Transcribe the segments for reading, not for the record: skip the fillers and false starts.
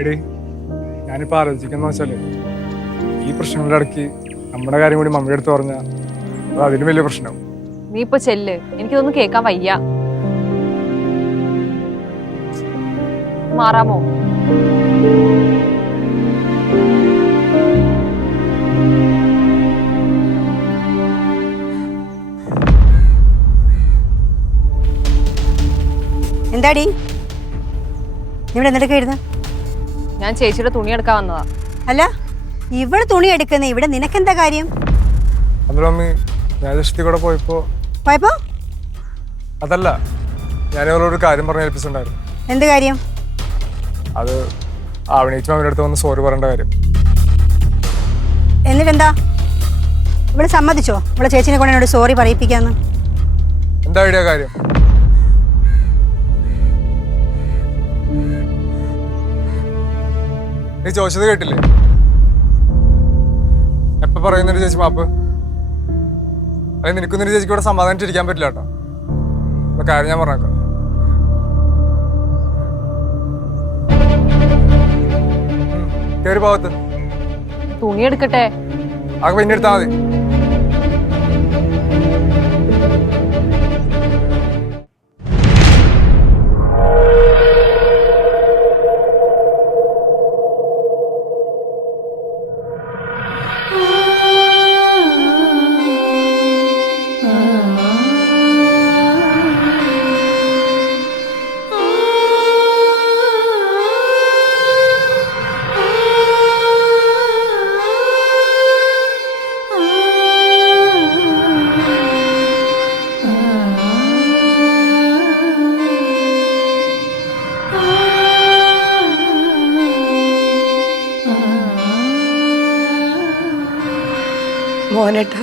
എടി ഞാനിപ്പോൾ ആലോചിക്കുന്ന വെച്ചാല് ഈ പ്രശ്നങ്ങളുടെ ഇടയ്ക്ക് നമ്മുടെ കാര്യം കൂടി മമ്മിയുടെ അടുത്ത് പറഞ്ഞാൽ അത് അതിലും വലിയ പ്രശ്നമാവും. നീ ഇപ്പൊ ചെല്ല്, എനിക്കിതൊന്നും കേൾക്കാൻ വയ്യ. മാറാമോ? എന്താടി ഇവിടെ എന്തെടുക്കായിരുന്നു? ഞാൻ ചേച്ചിയുടെ തുണി എടുക്കാൻ വന്നതാ. അല്ല, ഇവിടെ തുണി എടുക്കുന്നേ, ഇവിടെ നിനക്കെന്താ കാര്യം? അതുപോലെ മമ്മി ഞാൻ ജസ്റ്റ് കൂടെ പോയപ്പോ അതല്ല, ഞാൻ അവരോടൊരു കാര്യം പറഞ്ഞ് ഏൽപ്പിച്ചിട്ടുണ്ടായിരുന്നു. എന്ത് കാര്യം? അത് ആവണീച്ച് മമ്മിയുടെ അടുത്ത് വന്ന് സോറി പറയേണ്ട കാര്യം. എന്നിട്ടെന്താ ഇവിടെ സമ്മതിച്ചോ ഇവിടെ ചേച്ചിനെ കൊണ്ട് എന്നോട് സോറി പറയിപ്പിക്കാന്ന്? എന്താ ഐഡിയ കാര്യം? നീ ചോദിച്ചത് കേട്ടില്ലേ? എപ്പോ പറയുന്നൊരു ചേച്ചി മാപ്പ്? അല്ലെ നിനക്കൊന്നൊരു ചേച്ചിക്ക് ഇവിടെ സമാധാനിച്ചിരിക്കാൻ പറ്റില്ല കേട്ടോ. കാര്യം ഞാൻ പറഞ്ഞേക്കാം. കേറി ഭാഗത്ത് തുണി എടുക്കട്ടെ. ആകെ പിന്നെ എടുത്താൽ മതി. മോനേട്ടാ,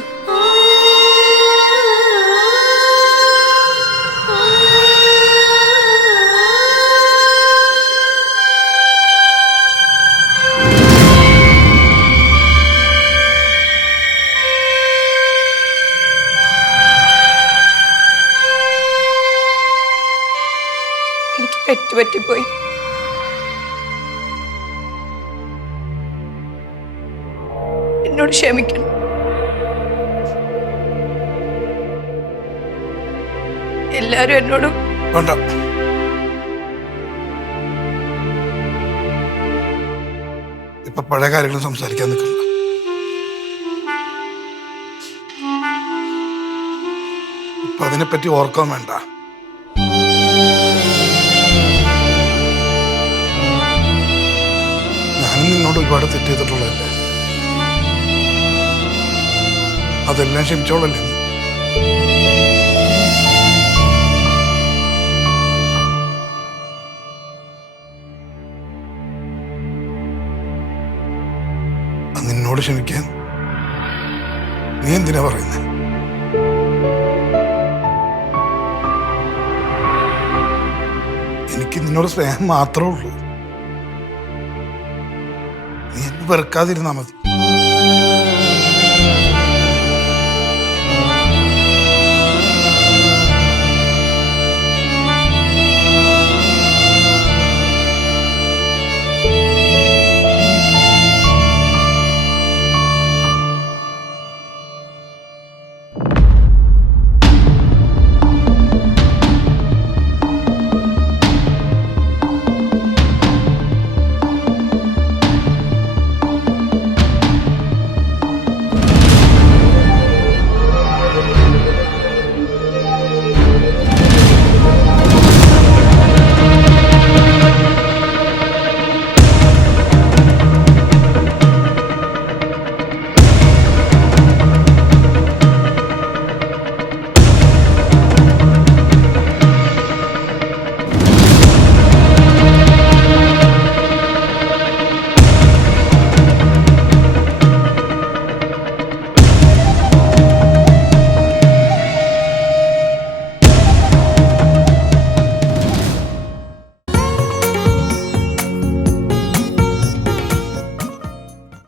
എനിക്ക് തെറ്റുപറ്റിപ്പോയി. എന്നോട് ക്ഷമിക്കണം. എല്ലാരും എന്നോട് വേണ്ട, ഇപ്പൊ പഴയ കാര്യങ്ങൾ സംസാരിക്കാൻ നിൽക്കണ്ട. ഇപ്പൊ അതിനെപ്പറ്റി ഓർക്കാൻ വേണ്ട. ഞാനും നിന്നോട് ഒരുപാട് തെറ്റ് ചെയ്തിട്ടുള്ളതല്ലേ, അതെല്ലാം ക്ഷമിച്ചോളല്ലേ നീ? നിന്നോട് ക്ഷമിക്കാൻ നീ എന്തിനാ പറയുന്നത്? എനിക്ക് നിന്നോട് സ്നേഹം മാത്രമേ ഉള്ളൂ. നീ എന്നെ വെറുക്കാതിരുന്നാ മതി.